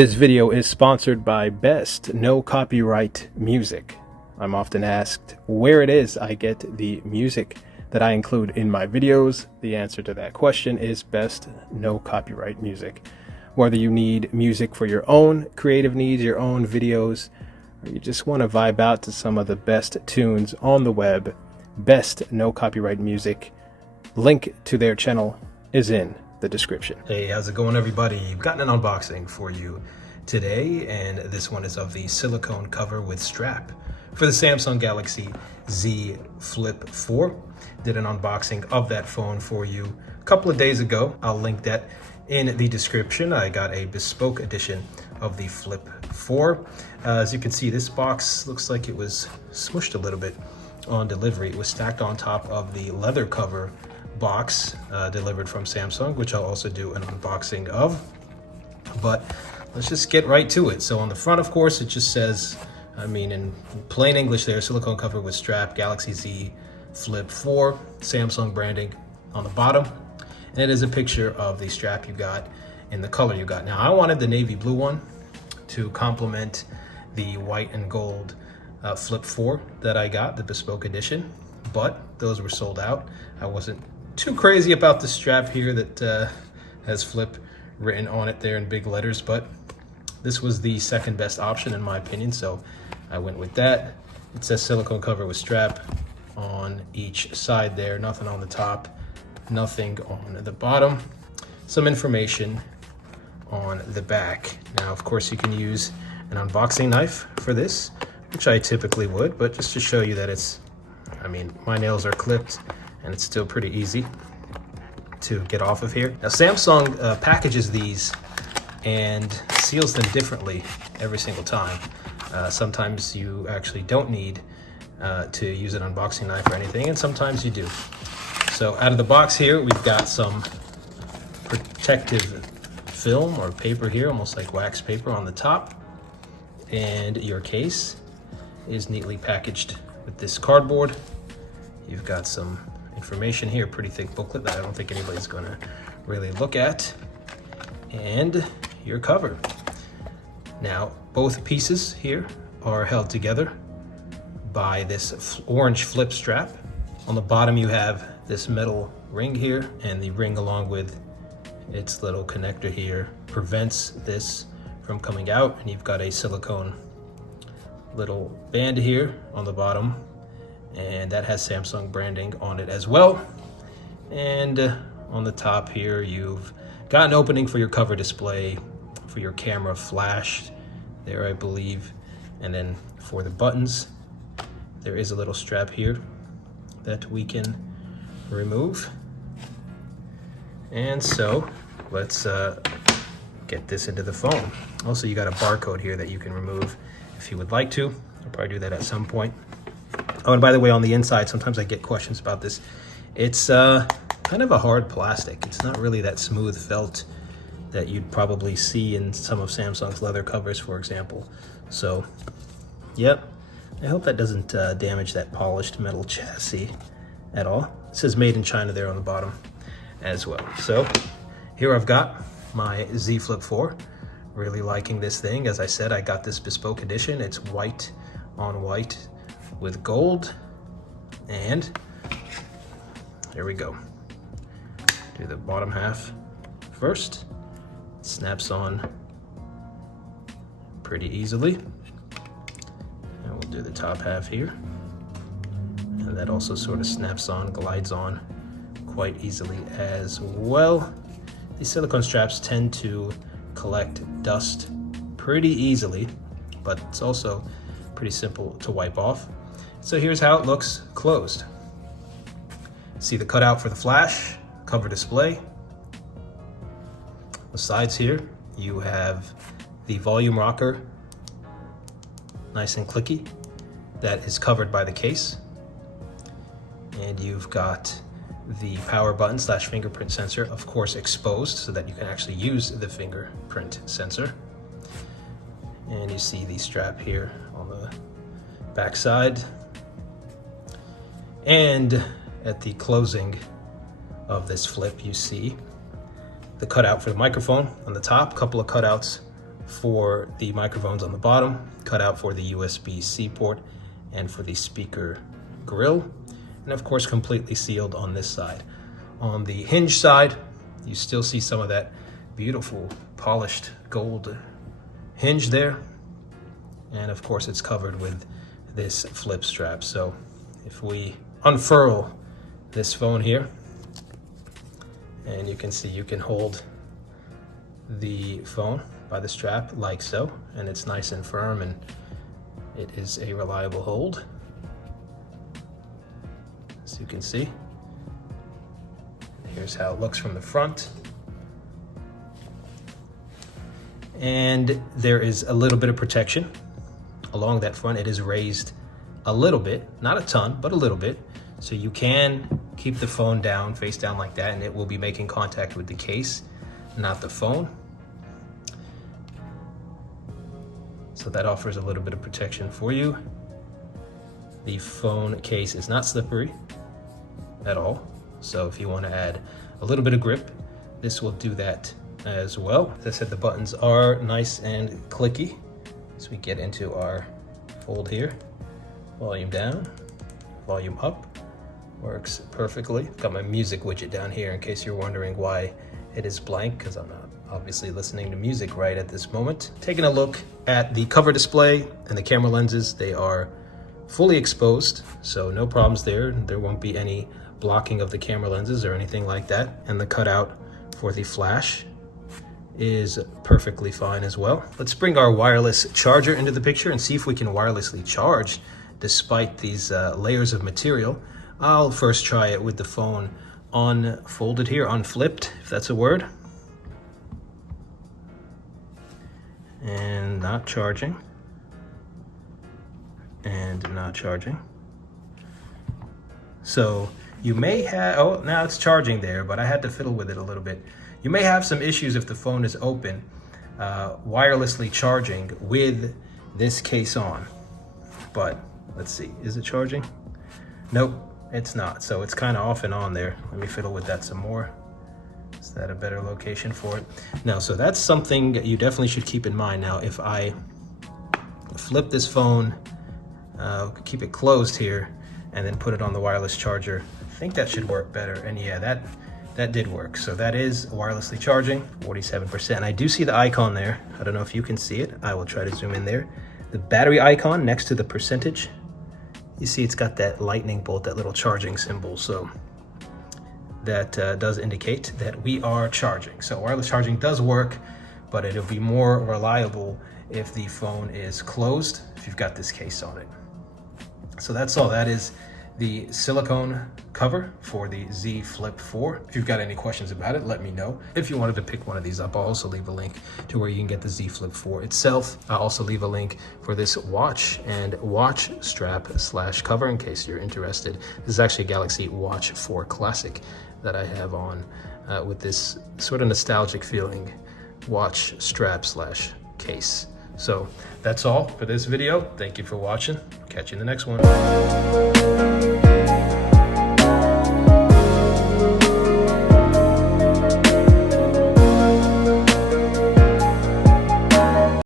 This video is sponsored by Best No Copyright Music. I'm often asked where it is I get the music that I include in my videos. The answer to that question is Best No Copyright Music. Whether you need music for your own creative needs, your own videos, or you just want to vibe out to some of the best tunes on the web, Best No Copyright Music. Link to their channel is in the description. Hey, how's it going, everybody? I've gotten an unboxing for you today, and this one is of the silicone cover with strap for the Samsung Galaxy Z Flip4. Did an unboxing of that phone for you a couple of days ago. I'll link that in the description. I got a bespoke edition of the Flip 4. As you can see, this box looks like it was smushed a little bit on delivery. It was stacked on top of the leather cover box delivered from Samsung, which I'll also do an unboxing of. But let's just get right to it. So on the front, of course, it just says, in plain English there, silicone cover with strap, Galaxy Z Flip 4, Samsung branding on the bottom. And it is a picture of the strap you got in the color you got. Now, I wanted the navy blue one to complement the white and gold Flip 4 that I got, the bespoke edition, but those were sold out. I wasn't too crazy about the strap here that has Flip written on it there in big letters, but this was the second best option in my opinion, so I went with that. It says silicone cover with strap on each side there, nothing on the top, nothing on the bottom. Some information on the back. Now, of course, you can use an unboxing knife for this, which I typically would, but just to show you that it's, my nails are clipped and it's still pretty easy to get off of here. Now, Samsung packages these and seals them differently every single time. Sometimes you actually don't need to use an unboxing knife or anything, and sometimes you do. So out of the box here, we've got some protective film or paper here, almost like wax paper on the top. And your case is neatly packaged with this cardboard. You've got some information here, pretty thick booklet that I don't think anybody's gonna really look at. And your cover. Now, both pieces here are held together by this orange flip strap. On the bottom, you have this metal ring here, and the ring along with its little connector here prevents this from coming out. And you've got a silicone little band here on the bottom, and that has Samsung branding on it as well. And on the top here, you've got an opening for your cover display, for your camera flash there, I believe. And then for the buttons, there is a little strap here that we can remove. And so let's get this into the phone. Also, you got a barcode here that you can remove if you would like to. I'll probably do that at some point. Oh, and by the way, on the inside, sometimes I get questions about this. It's kind of a hard plastic. It's not really that smooth felt that you'd probably see in some of Samsung's leather covers, for example. So, yep, I hope that doesn't damage that polished metal chassis at all. It says made in China there on the bottom as well. So here I've got my Z Flip 4. Really liking this thing. As I said, I got this bespoke edition. It's white on white with gold. And here we go. Do the bottom half first. It snaps on pretty easily. And we'll do the top half here. And that also sort of snaps on, glides on quite easily as well. These silicone straps tend to collect dust pretty easily, but it's also pretty simple to wipe off. So here's how it looks closed. See the cutout for the flash, cover display. The sides here, you have the volume rocker, nice and clicky, that is covered by the case. And you've got the power button / fingerprint sensor, of course, exposed so that you can actually use the fingerprint sensor. And you see the strap here on the back side. And at the closing of this flip, you see the cutout for the microphone on the top, couple of cutouts for the microphones on the bottom, cut out for the USB-C port and for the speaker grill, and of course completely sealed on this side. On the hinge side, you still see some of that beautiful polished gold hinge there, and of course it's covered with this flip strap. So if we unfurl this phone here, and you can see you can hold the phone by the strap like so, and it's nice and firm, and it is a reliable hold, as you can see. Here's how it looks from the front. And there is a little bit of protection along that front. It is raised a little bit, not a ton, but a little bit. So you can keep the phone down, face down like that, and it will be making contact with the case, not the phone. So that offers a little bit of protection for you. The phone case is not slippery at all. So if you want to add a little bit of grip, this will do that as well. As I said, the buttons are nice and clicky. As we get into our fold here, volume down, volume up, works perfectly. Got my music widget down here in case you're wondering why it is blank, because I'm not obviously listening to music right at this moment. Taking a look at the cover display and the camera lenses, they are fully exposed, so no problems there. There won't be any blocking of the camera lenses or anything like that. And the cutout for the flash is perfectly fine as well. Let's bring our wireless charger into the picture and see if we can wirelessly charge despite these layers of material. I'll first try it with the phone unfolded here, unflipped, if that's a word. And not charging. And not charging. So you may have, oh, now it's charging there, but I had to fiddle with it a little bit. You may have some issues if the phone is open, wirelessly charging with this case on. But let's see, is it charging? Nope, it's not. So it's kind of off and on there. Let me fiddle with that some more. Is that a better location for it? Now, so that's something you definitely should keep in mind. Now, if I flip this phone, keep it closed here, and then put it on the wireless charger, I think that should work better. And yeah, that did work. So that is wirelessly charging, 47%. And I do see the icon there. I don't know if you can see it. I will try to zoom in there. The battery icon next to the percentage. You see it's got that lightning bolt, that little charging symbol. So that does indicate that we are charging. So wireless charging does work, but it'll be more reliable if the phone is closed, if you've got this case on it. So that's all. That is the silicone cover for the Z Flip 4. If you've got any questions about it, let me know. If you wanted to pick one of these up, I'll also leave a link to where you can get the Z Flip 4 itself. I'll also leave a link for this watch and watch strap / cover in case you're interested. This is actually a Galaxy Watch 4 Classic that I have on with this sort of nostalgic feeling watch strap / case. So that's all for this video. Thank you for watching. Catch you in the next one.